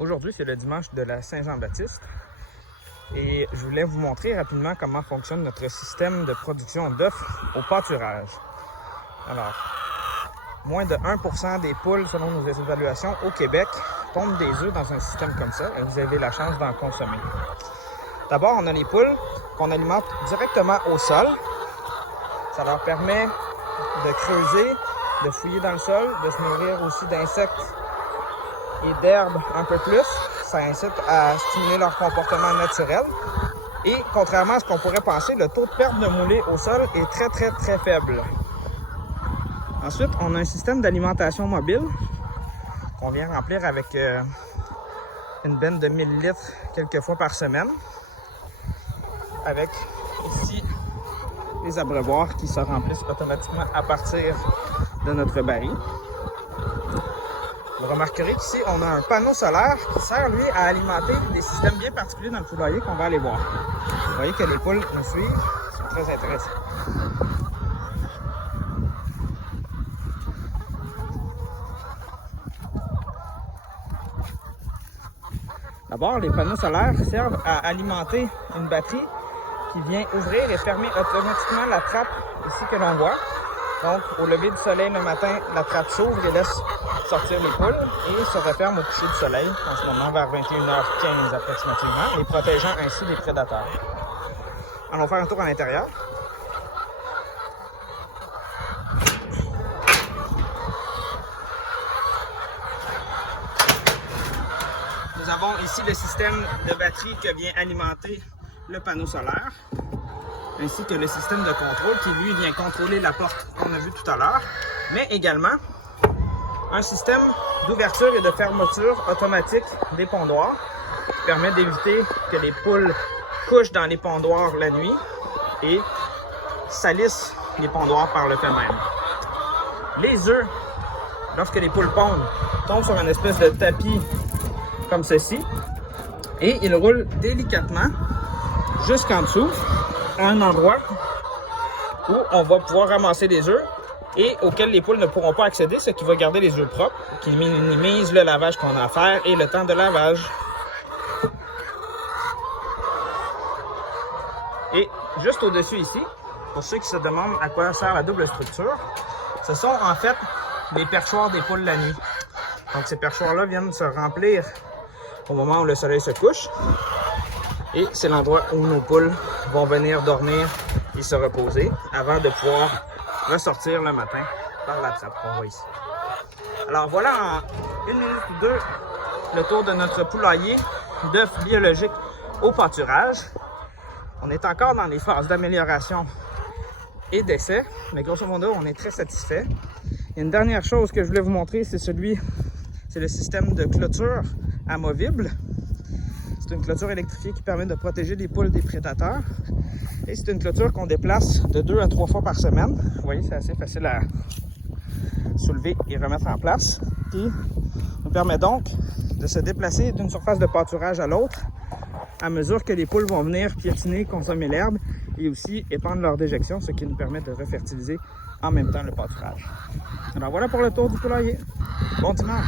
Aujourd'hui, c'est le dimanche de la Saint-Jean-Baptiste et je voulais vous montrer rapidement comment fonctionne notre système de production d'œufs au pâturage. Alors, moins de 1% des poules, selon nos évaluations, au Québec, pondent des œufs dans un système comme ça et vous avez la chance d'en consommer. D'abord, on a les poules qu'on alimente directement au sol. Ça leur permet de creuser, de fouiller dans le sol, de se nourrir aussi d'insectes et d'herbes un peu plus. Ça incite à stimuler leur comportement naturel. Et contrairement à ce qu'on pourrait penser, le taux de perte de moulée au sol est très faible. Ensuite, on a un système d'alimentation mobile qu'on vient remplir avec une benne de 1000 litres quelques fois par semaine. Avec ici les abreuvoirs qui se remplissent automatiquement à partir de notre baril. Vous remarquerez qu'ici, on a un panneau solaire qui sert, lui, à alimenter des systèmes bien particuliers dans le poulailler qu'on va aller voir. Vous voyez que les poules nous suivent, c'est très intéressant. D'abord, les panneaux solaires servent à alimenter une batterie qui vient ouvrir et fermer automatiquement la trappe ici que l'on voit. Donc, au lever du soleil le matin, la trappe s'ouvre et laisse sortir les poules et se referme au coucher du soleil, en ce moment vers 21h15 approximativement, et protégeant ainsi les prédateurs. Allons faire un tour à l'intérieur. Nous avons ici le système de batterie qui vient alimenter le panneau solaire, ainsi que le système de contrôle qui, lui, vient contrôler la porte qu'on a vue tout à l'heure, mais également un système d'ouverture et de fermeture automatique des pondoirs qui permet d'éviter que les poules couchent dans les pondoirs la nuit et salissent les pondoirs par le fait même. Les œufs, lorsque les poules pondent, tombent sur une espèce de tapis comme ceci et ils roulent délicatement jusqu'en dessous à un endroit où on va pouvoir ramasser les œufs et auxquels les poules ne pourront pas accéder, ce qui va garder les œufs propres, qui minimise le lavage qu'on a à faire et le temps de lavage. Et juste au-dessus ici, pour ceux qui se demandent à quoi sert la double structure, ce sont en fait les perchoirs des poules la nuit. Donc ces perchoirs-là viennent se remplir au moment où le soleil se couche. Et c'est l'endroit où nos poules vont venir dormir et se reposer avant de pouvoir ressortir le matin par la trappe qu'on voit ici. Alors voilà en 1 minute ou 2 le tour de notre poulailler d'œufs biologiques au pâturage. On est encore dans les phases d'amélioration et d'essai, mais grosso modo, on est très satisfait. Il y a une dernière chose que je voulais vous montrer, c'est le système de clôture amovible. C'est une clôture électrifiée qui permet de protéger les poules des prédateurs. Et c'est une clôture qu'on déplace de 2 à 3 fois par semaine. Vous voyez, c'est assez facile à soulever et remettre en place. Qui nous permet donc de se déplacer d'une surface de pâturage à l'autre à mesure que les poules vont venir piétiner, consommer l'herbe et aussi épandre leur déjection, ce qui nous permet de refertiliser en même temps le pâturage. Alors voilà pour le tour du poulailler. Bon dimanche!